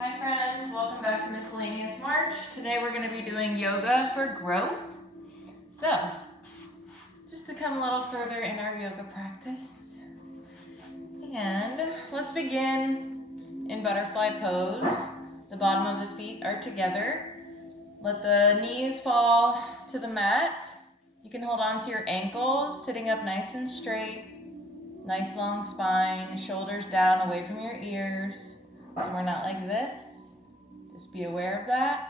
Hi friends, welcome back to Miscellaneous March. Today we're going to be doing yoga for growth. So, just to come a little further in our yoga practice. And let's begin in butterfly pose. The bottom of the feet are together. Let the knees fall to the mat. You can hold on to your ankles, sitting up nice and straight. Nice long spine, shoulders down away from your ears. So we're not like this. Just be aware of that.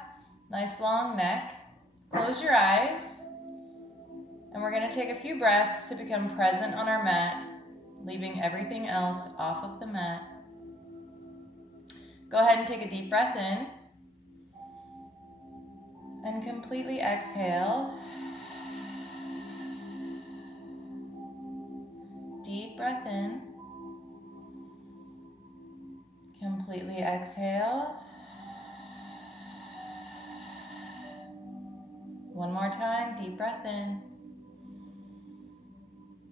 Nice long neck. Close your eyes. And we're going to take a few breaths to become present on our mat, leaving everything else off of the mat. Go ahead and take a deep breath in. And completely exhale. Deep breath in. Completely exhale. One more time, deep breath in.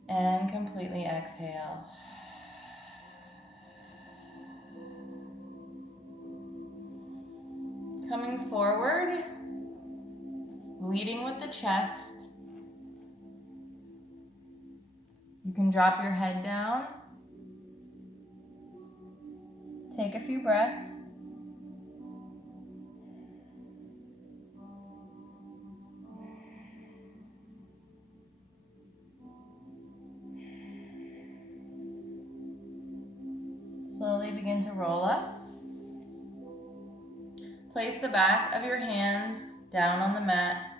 And completely exhale. Coming forward, leading with the chest. You can drop your head down. Take a few breaths. Slowly begin to roll up. Place the back of your hands down on the mat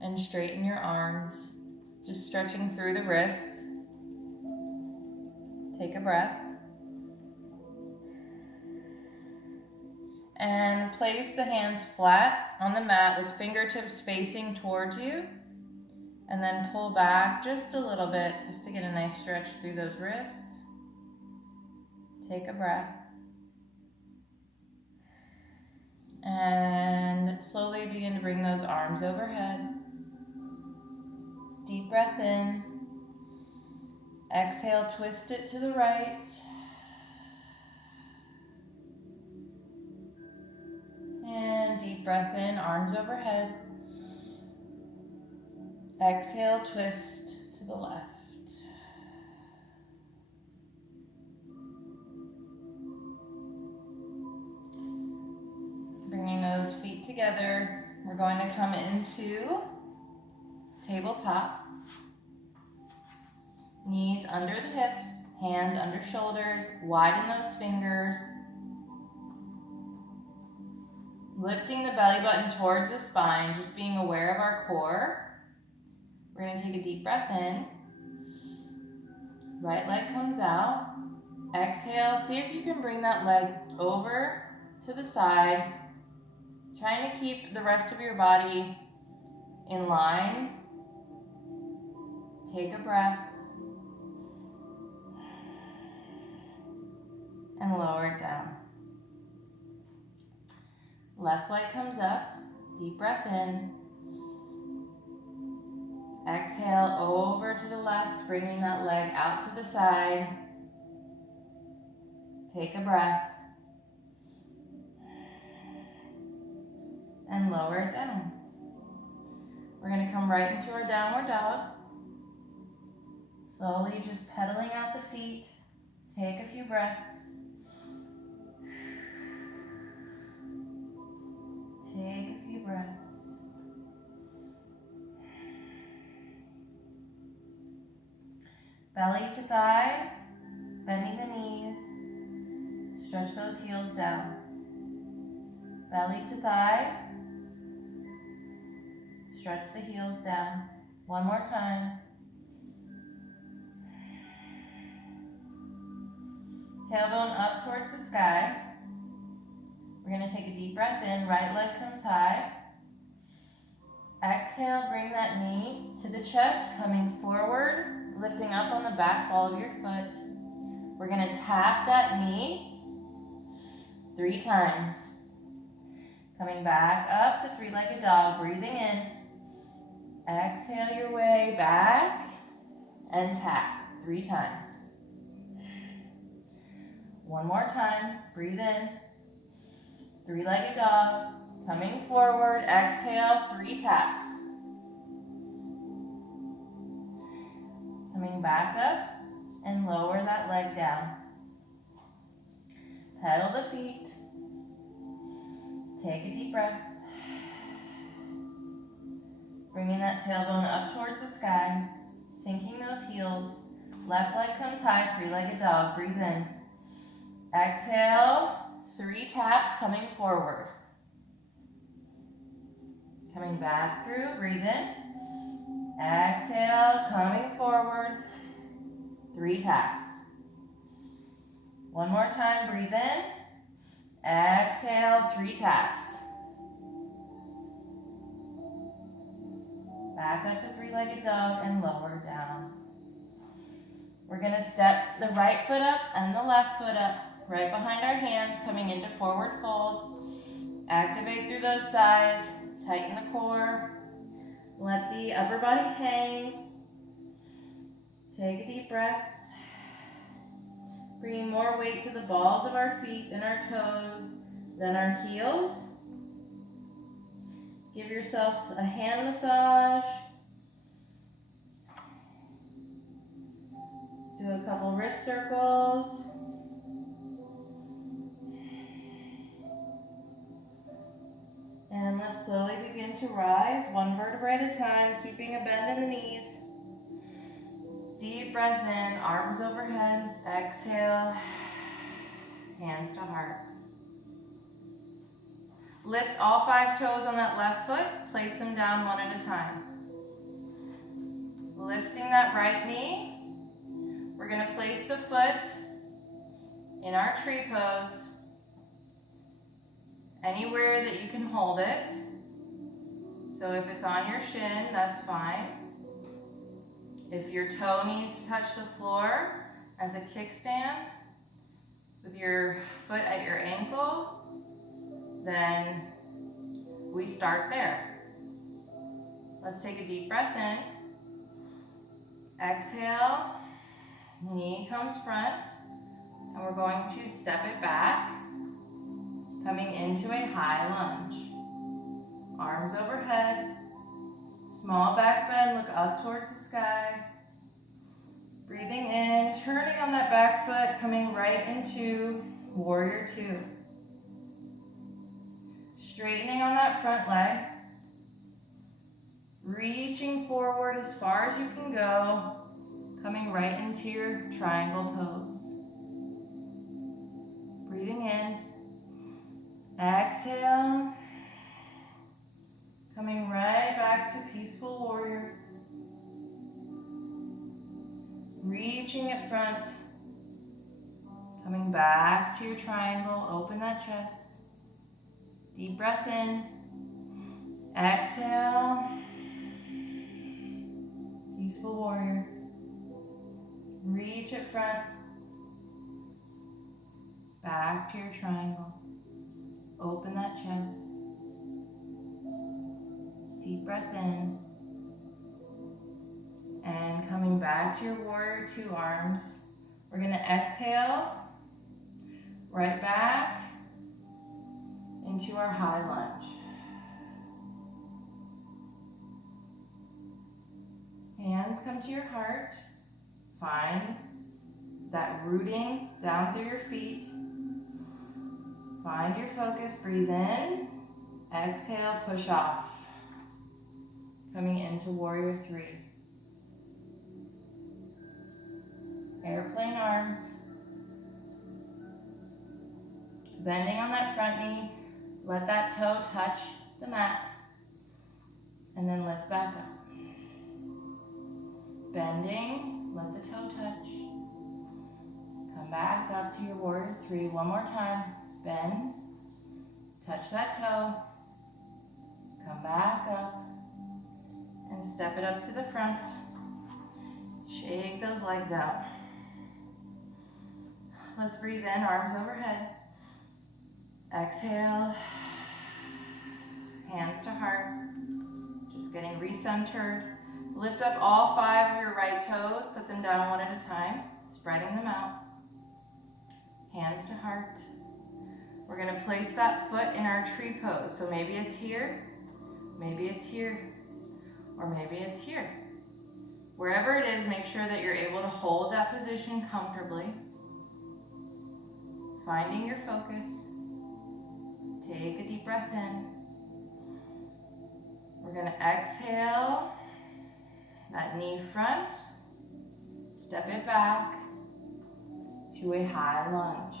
and straighten your arms, just stretching through the wrists. Take a breath. And place the hands flat on the mat with fingertips facing towards you. And then pull back just a little bit just to get a nice stretch through those wrists. Take a breath. And slowly begin to bring those arms overhead. Deep breath in. Exhale, twist it to the right. And deep breath in, arms overhead. Exhale, twist to the left. Bringing those feet together, we're going to come into tabletop. Knees under the hips, hands under shoulders, widen those fingers. Lifting the belly button towards the spine, just being aware of our core. We're going to take a deep breath in. Right leg comes out. Exhale, see if you can bring that leg over to the side. Trying to keep the rest of your body in line. Take a breath. And lower it down. Left leg comes up. Deep breath in. Exhale over to the left, bringing that leg out to the side. Take a breath. And lower it down. We're going to come right into our downward dog. Slowly just pedaling out the feet. Take a few breaths. Take a few breaths. Belly to thighs, bending the knees. Stretch those heels down. Belly to thighs. Stretch the heels down. One more time. Tailbone up towards the sky. We're going to take a deep breath in. Right leg comes high. Exhale, bring that knee to the chest, coming forward, lifting up on the back ball of your foot. We're going to tap that knee 3 times. Coming back up to three-legged dog, breathing in. Exhale your way back and tap 3 times. One more time, breathe in. Three-legged dog. Coming forward, exhale, 3 taps. Coming back up and lower that leg down. Pedal the feet. Take a deep breath. Bringing that tailbone up towards the sky, sinking those heels. Left leg comes high, three-legged dog. Breathe in. Exhale, 3 taps coming forward. Coming back through, breathe in. Exhale, coming forward, 3 taps. One more time, breathe in. Exhale, 3 taps. Back up to three-legged dog and lower down. We're gonna step the right foot up and the left foot up, right behind our hands, coming into forward fold. Activate through those thighs, tighten the core. Let the upper body hang. Take a deep breath. Bringing more weight to the balls of our feet and our toes than our heels. Give yourselves a hand massage. Do a couple wrist circles. And let's slowly begin to rise, one vertebrae at a time, keeping a bend in the knees. Deep breath in, arms overhead. Exhale, hands to heart. Lift all 5 toes on that left foot, place them down one at a time. Lifting that right knee, we're going to place the foot in our tree pose, anywhere that you can hold it. So if it's on your shin, that's fine. If your toe needs to touch the floor as a kickstand with your foot at your ankle, then we start there. Let's take a deep breath in. Exhale, knee comes front, and we're going to step it back, coming into a high lunge. Arms overhead, small back bend, look up towards the sky. Breathing in, turning on that back foot, coming right into warrior 2. Straightening on that front leg. Reaching forward as far as you can go, coming right into your triangle pose. Breathing in. Exhale. Coming right back to peaceful warrior. Reaching it front. Coming back to your triangle. Open that chest. Deep breath in. Exhale. Peaceful warrior. Reach it front. Back to your triangle. Open that chest. Deep breath in. And coming back to your warrior 2 arms. We're going to exhale. Right back into our high lunge. Hands come to your heart. Find that rooting down through your feet. Find your focus. Breathe in. Exhale, push off. Coming into warrior 3. Airplane arms. Bending on that front knee. Let that toe touch the mat. And then lift back up. Bending, let the toe touch. Come back up to your warrior 3. One more time. Bend, touch that toe. Come back up. And step it up to the front. Shake those legs out. Let's breathe in, arms overhead. Exhale. Hands to heart. Just getting recentered. Lift up all 5 of your right toes. Put them down one at a time. Spreading them out. Hands to heart. We're gonna place that foot in our tree pose. So maybe it's here, maybe it's here, or maybe it's here. Wherever it is, make sure that you're able to hold that position comfortably. Finding your focus. Take a deep breath in. We're gonna exhale that knee front. Step it back to a high lunge.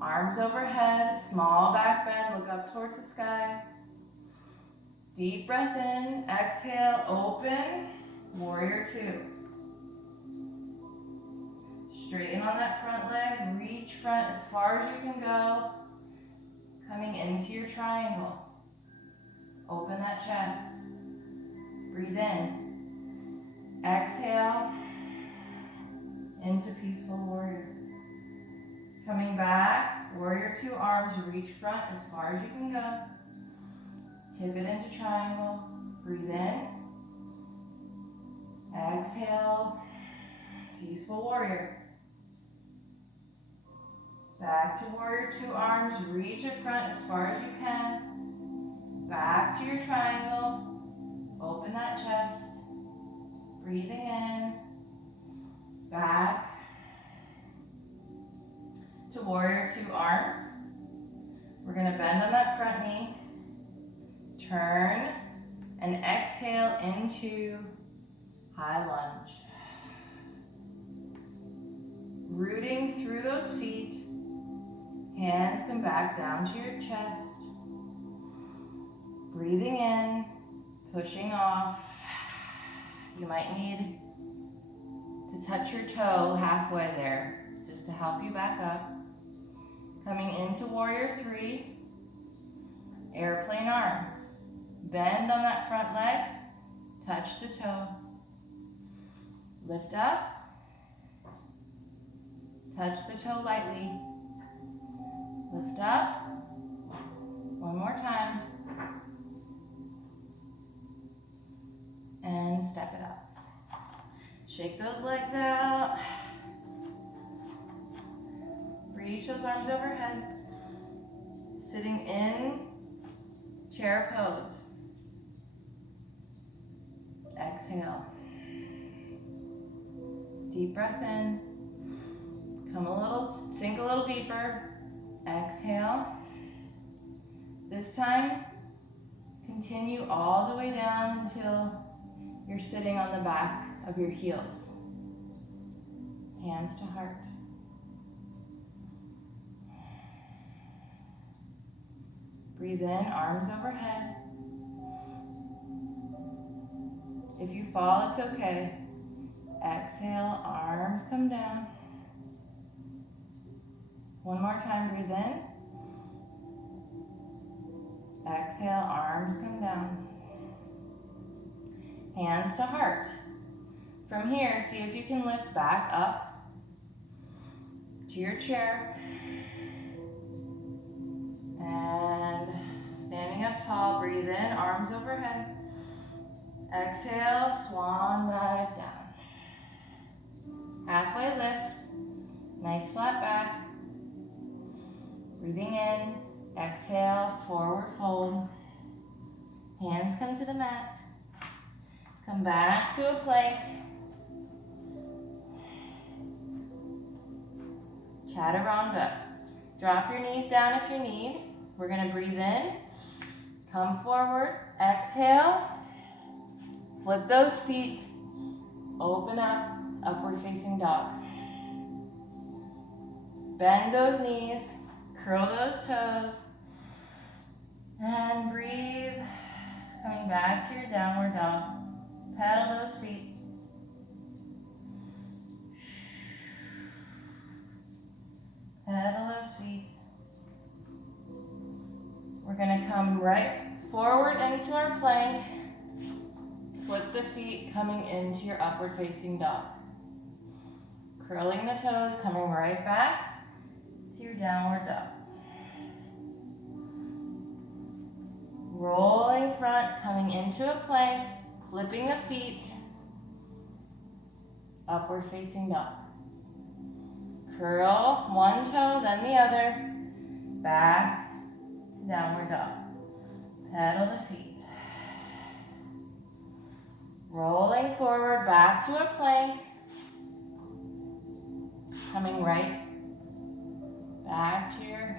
Arms overhead, small back bend, look up towards the sky. Deep breath in, exhale, open, warrior two. Straighten on that front leg, reach front as far as you can go. Coming into your triangle. Open that chest. Breathe in. Exhale into peaceful warrior. Coming back, warrior two, arms reach front as far as you can go. Tip it into triangle. Breathe in. Exhale, peaceful warrior. Back to warrior two, arms reach in front as far as you can. Back to your triangle. Open that chest. Breathing in. Back to warrior two, arms. We're going to bend on that front knee. Turn and exhale into high lunge. Rooting through those feet. Hands come back down to your chest. Breathing in, pushing off. You might need to touch your toe halfway there just to help you back up. Coming into warrior three, airplane arms. Bend on that front leg, touch the toe. Lift up, touch the toe lightly. Lift up, one more time, and step it up. Shake those legs out. Reach those arms overhead. Sitting in chair pose. Exhale. Deep breath in. Sink a little deeper. Exhale. This time, continue all the way down until you're sitting on the back of your heels. Hands to heart. Breathe in, arms overhead. If you fall, it's okay. Exhale, arms come down. One more time, breathe in. Exhale, arms come down. Hands to heart. From here, see if you can lift back up to your chair. And standing up tall, breathe in, arms overhead. Exhale, swan dive down. Halfway lift, nice flat back. Breathing in, exhale, forward fold. Hands come to the mat. Come back to a plank. Chaturanga. Drop your knees down if you need. We're going to breathe in. Come forward. Exhale. Flip those feet. Open up. Upward facing dog. Bend those knees. Curl those toes. And breathe. Coming back to your downward dog. Pedal those feet. Pedal those feet. We're going to come right forward into our plank. Flip the feet, coming into your upward facing dog. Curling the toes, coming right back to your downward dog. Rolling front, coming into a plank, flipping the feet, upward facing dog. Curl one toe, then the other. back to downward dog. Pedal the feet. Rolling forward, back to a plank. Coming right back to your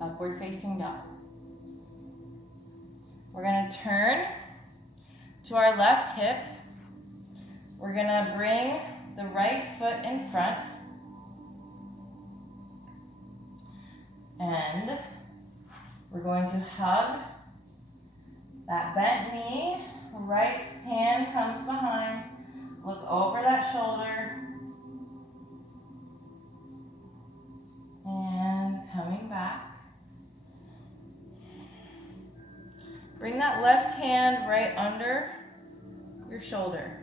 upward facing dog. We're going to turn to our left hip. We're going to bring the right foot in front. And we're going to hug that bent knee. Right hand comes behind. Look over that shoulder. And coming back. Bring that left hand right under your shoulder.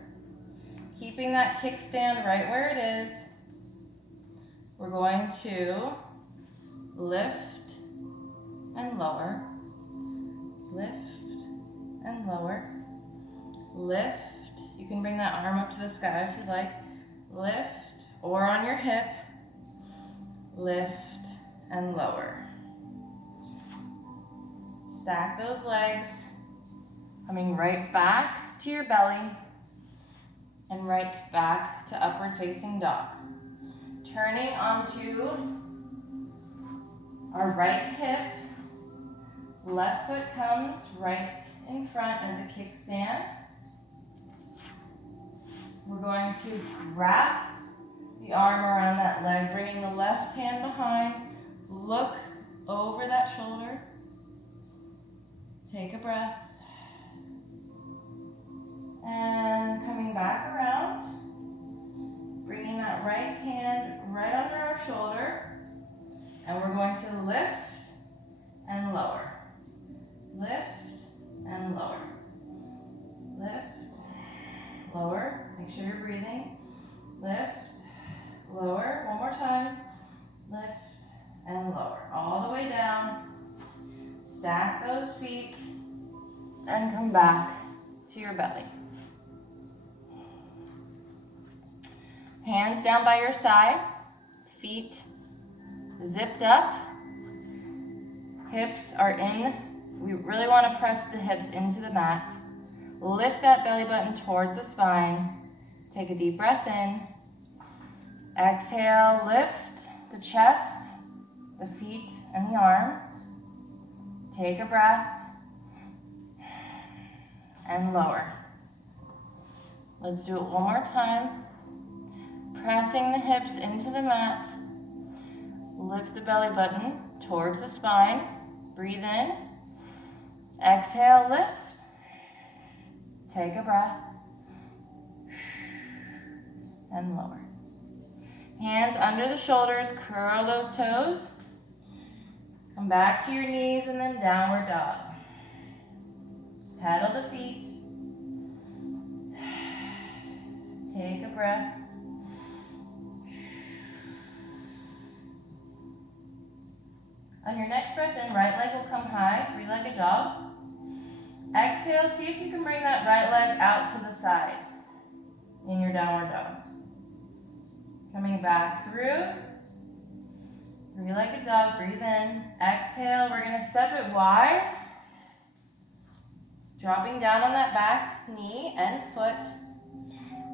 Keeping that kickstand right where it is. We're going to lift and lower. Lift and lower. Lift. You can bring that arm up to the sky if you'd like. Lift, or on your hip. Lift and lower. Stack those legs, coming right back to your belly and right back to upward facing dog. Turning onto our right hip. Left foot comes right in front as a kickstand. We're going to wrap the arm around that leg, bringing the left hand behind. Look over that shoulder. Take a breath. And coming back around, bringing that right hand right under our shoulder. And we're going to lift and lower. Lift and lower. Lift, lower. Make sure you're breathing. Lift, lower. One more time. Lift and lower. All the way down. Stack those feet and come back to your belly. Hands down by your side. Feet zipped up. Hips are in. We really want to press the hips into the mat. Lift that belly button towards the spine. Take a deep breath in. Exhale, lift the chest, the feet, and the arms. Take a breath and lower. Let's do it one more time. Pressing the hips into the mat. Lift the belly button towards the spine. Breathe in. Exhale, lift. Take a breath. And lower. Hands under the shoulders, curl those toes. Come back to your knees and then downward dog. Pedal the feet. Take a breath. On your next breath in, right leg will come high, three-legged dog. Exhale, see if you can bring that right leg out to the side in your downward dog. Coming back through. Three-legged dog, breathe in. Exhale, we're gonna step it wide. Dropping down on that back knee and foot.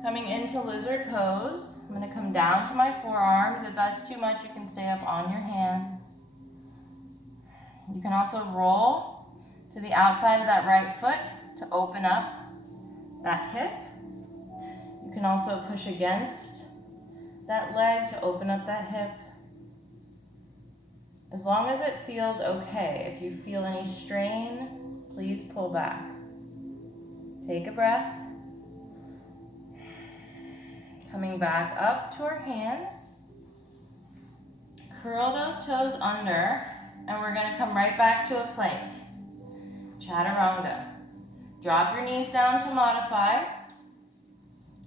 Coming into lizard pose. I'm gonna come down to my forearms. If that's too much, you can stay up on your hands. You can also roll to the outside of that right foot to open up that hip. You can also push against that leg to open up that hip. As long as it feels okay. If you feel any strain, please pull back. Take a breath. Coming back up to our hands. Curl those toes under, and we're gonna come right back to a plank. Chaturanga. Drop your knees down to modify.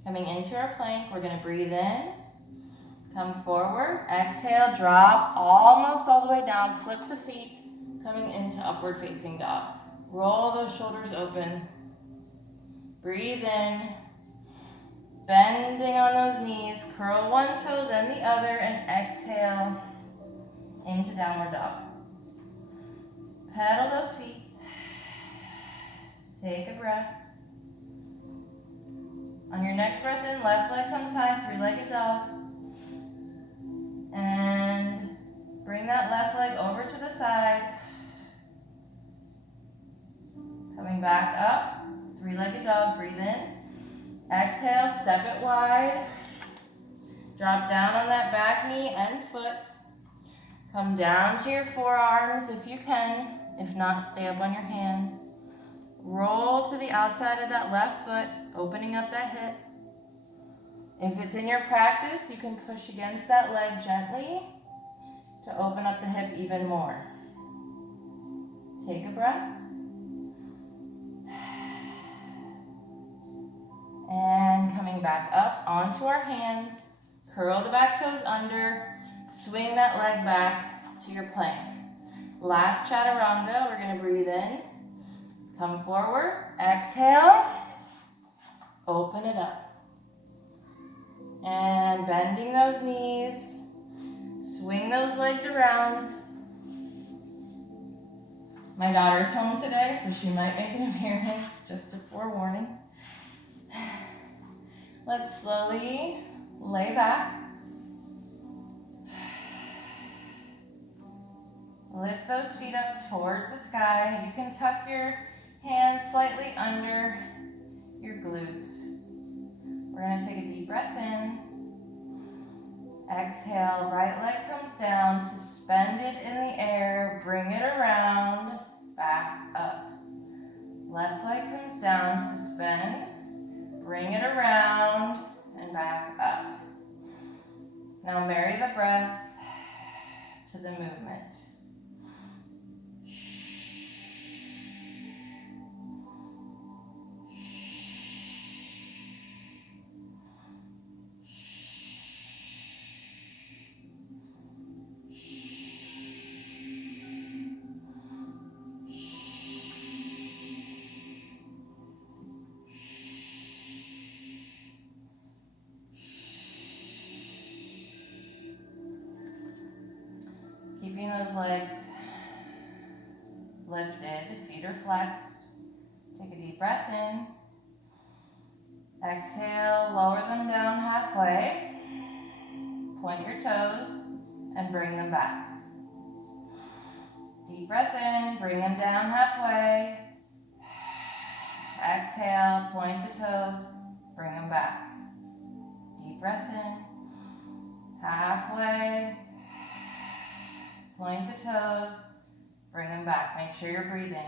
Coming into our plank, we're gonna breathe in. Come forward, exhale, drop almost all the way down, flip the feet, coming into upward facing dog. Roll those shoulders open. Breathe in, bending on those knees, curl one toe, then the other, and exhale into downward dog. Pedal those feet. Take a breath. On your next breath in, left leg comes high, three-legged dog. And bring that left leg over to the side. Coming back up, three-legged dog, breathe in. Exhale, step it wide. Drop down on that back knee and foot. Come down to your forearms if you can. If not, stay up on your hands. Roll to the outside of that left foot, opening up that hip. If it's in your practice, you can push against that leg gently to open up the hip even more. Take a breath. And coming back up onto our hands, curl the back toes under, swing that leg back to your plank. Last chaturanga, we're gonna breathe in, come forward, exhale, open it up. And bending those knees, swing those legs around. My daughter's home today, so she might make an appearance, just a forewarning. Let's slowly lay back. Lift those feet up towards the sky. You can tuck your hands slightly under your glutes. We're going to take a deep breath in. Exhale, right leg comes down, suspended in the air. Bring it around, back up. Left leg comes down, suspend. Bring it around and back up. Now marry the breath to the movement. Keeping those legs lifted, feet are flexed. Take a deep breath in. Exhale, lower them down halfway. Point your toes and bring them back. Deep breath in, bring them down halfway. Exhale, point the toes, bring them back. Deep breath in, halfway. Point the toes, bring them back. Make sure you're breathing.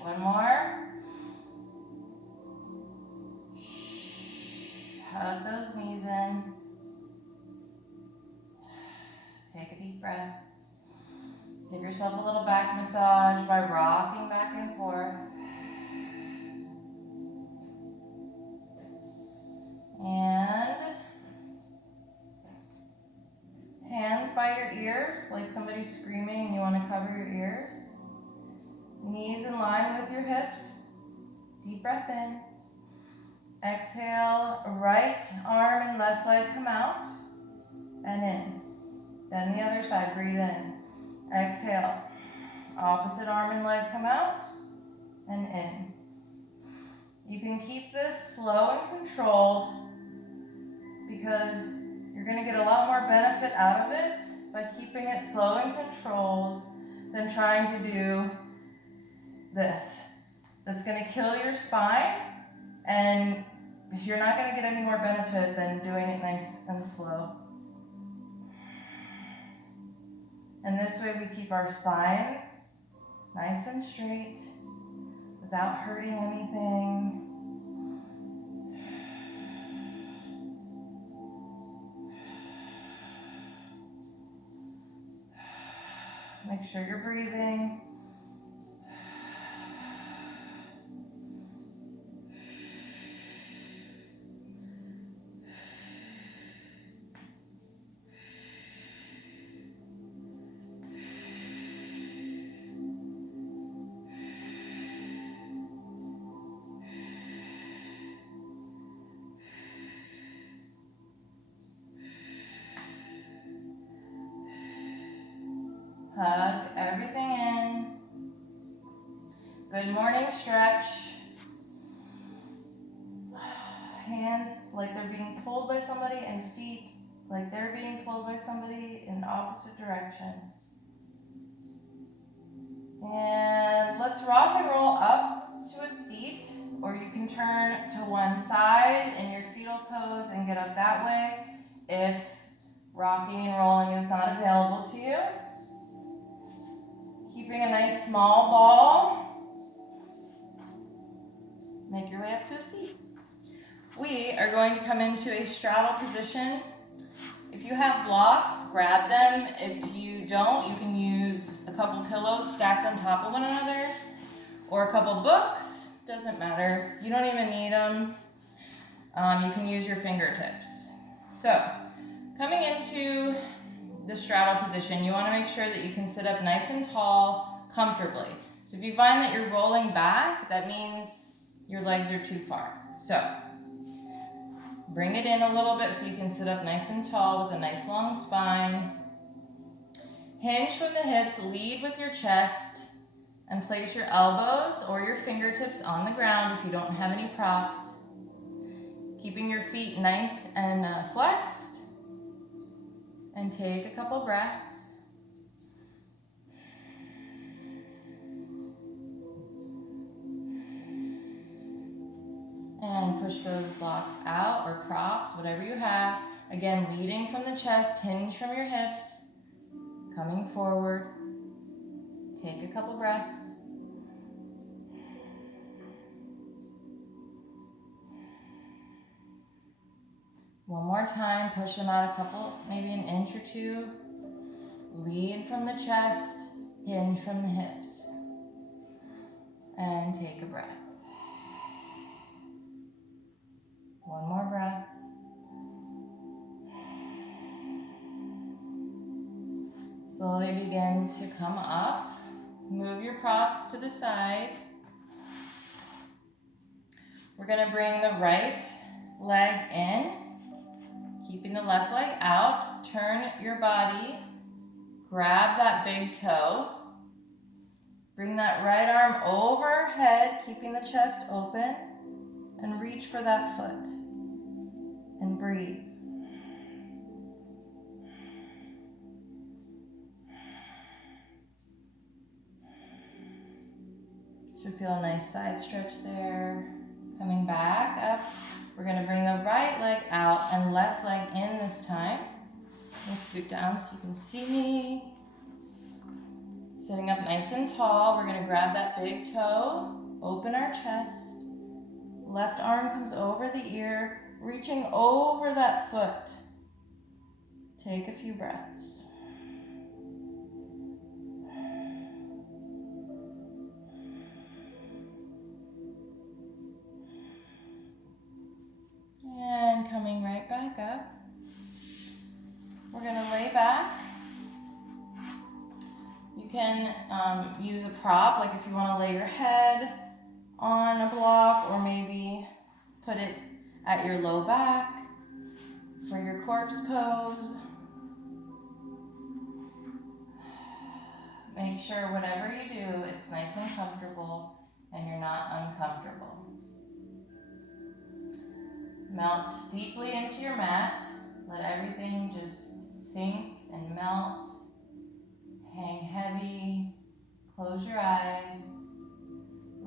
One more. Hug those knees in. Take a deep breath. Give yourself a little back massage by rocking back and forth. And hands by your ears, like somebody's screaming and you want to cover your ears. Knees in line with your hips. Deep breath in. Exhale, right arm and left leg come out and in. Then the other side, breathe in. Exhale, opposite arm and leg come out and in. You can keep this slow and controlled because you're going to get a lot more benefit out of it by keeping it slow and controlled than trying to do this. That's going to kill your spine, and you're not going to get any more benefit than doing it nice and slow. And this way we keep our spine nice and straight without hurting anything. Make sure you're breathing. Good morning stretch. Hands like they're being pulled by somebody and feet like they're being pulled by somebody in opposite directions. And let's rock and roll up to a seat, or you can turn to one side in your fetal pose and get up that way if rocking and rolling is not available to you. Keeping a nice small ball. Make your way up to a seat. We are going to come into a straddle position. If you have blocks, grab them. If you don't, you can use a couple pillows stacked on top of one another, or a couple books, doesn't matter. You don't even need them. You can use your fingertips. So, coming into the straddle position, you want to make sure that you can sit up nice and tall, comfortably. So if you find that you're rolling back, that means your legs are too far. So, bring it in a little bit so you can sit up nice and tall with a nice long spine. Hinge from the hips, lead with your chest, and place your elbows or your fingertips on the ground if you don't have any props. Keeping your feet nice and flexed. And take a couple breaths. And push those blocks out or props, whatever you have. Again, leading from the chest, hinge from your hips, coming forward. Take a couple breaths. One more time, push them out a couple, maybe an inch or two. Lead from the chest, hinge from the hips. And take a breath. One more breath. Slowly begin to come up. Move your props to the side. We're going to bring the right leg in, keeping the left leg out. Turn your body. Grab that big toe. Bring that right arm overhead, keeping the chest open. And reach for that foot. And breathe. Should feel a nice side stretch there. Coming back up, we're going to bring the right leg out and left leg in this time. Let me scoot down so you can see me. Sitting up nice and tall, we're going to grab that big toe, open our chest. Left arm comes over the ear, reaching over that foot. Take a few breaths. And coming right back up. We're going to lay back. You can use a prop, like if you want to lay your head on a block, or maybe put it at your low back for your corpse pose. Make sure whatever you do, it's nice and comfortable and you're not uncomfortable. Melt deeply into your mat. Let everything just sink and melt. Hang heavy. Close your eyes.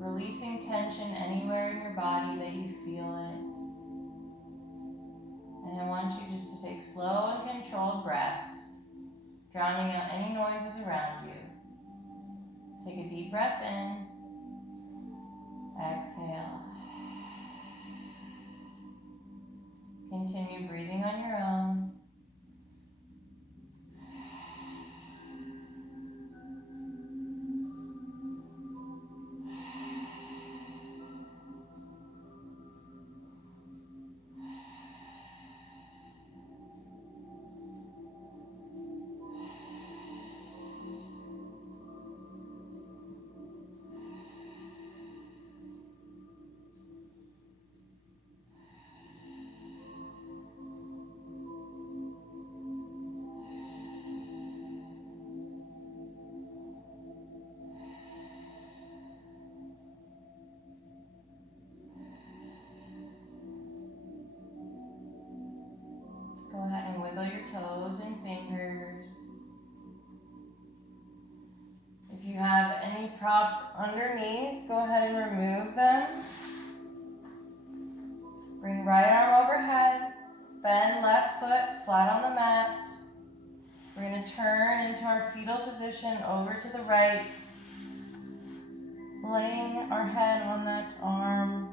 Releasing tension anywhere in your body that you feel it. And I want you just to take slow and controlled breaths, drowning out any noises around you. Take a deep breath in. Exhale. Continue breathing on your own. toes and fingers. If you have any props underneath, go ahead and remove them. Bring right arm overhead. Bend left foot flat on the mat. We're going to turn into our fetal position over to the right. Laying our head on that arm.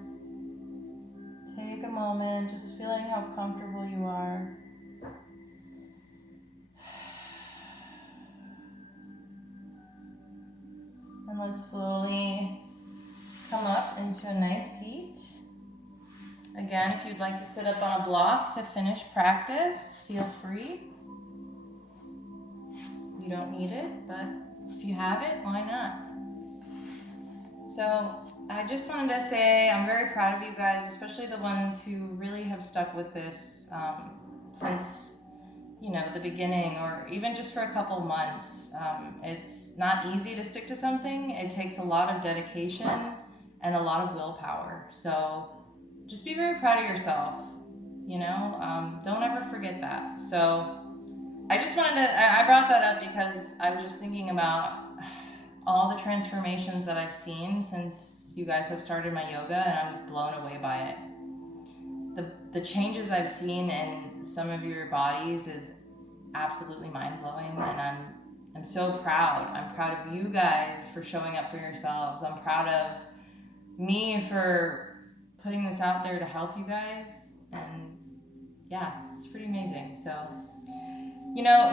Take a moment, just feeling how comfortable you are. And let's slowly come up into a nice seat. Again, if you'd like to sit up on a block to finish practice, feel free. You don't need it, but if you have it, why not? So I just wanted to say I'm very proud of you guys, especially the ones who really have stuck with this since the beginning, or even just for a couple months. It's not easy to stick to something. It takes a lot of dedication and a lot of willpower. So just be very proud of yourself. Don't ever forget that. So I just wanted to, I brought that up because I was just thinking about all the transformations that I've seen since you guys have started my yoga, and I'm blown away by it. The changes I've seen in some of your bodies is absolutely mind-blowing, and I'm so proud. I'm proud of you guys for showing up for yourselves. I'm proud of me for putting this out there to help you guys, and yeah, it's pretty amazing. So,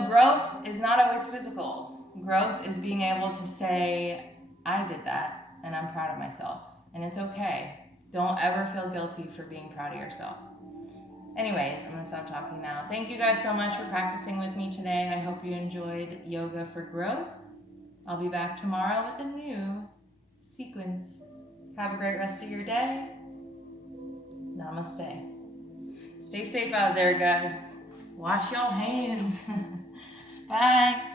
growth is not always physical. Growth is being able to say, I did that, and I'm proud of myself, and it's okay. Don't ever feel guilty for being proud of yourself. Anyways, I'm going to stop talking now. Thank you guys so much for practicing with me today. I hope you enjoyed Yoga for Growth. I'll be back tomorrow with a new sequence. Have a great rest of your day. Namaste. Stay safe out there, guys. Wash your hands. Bye.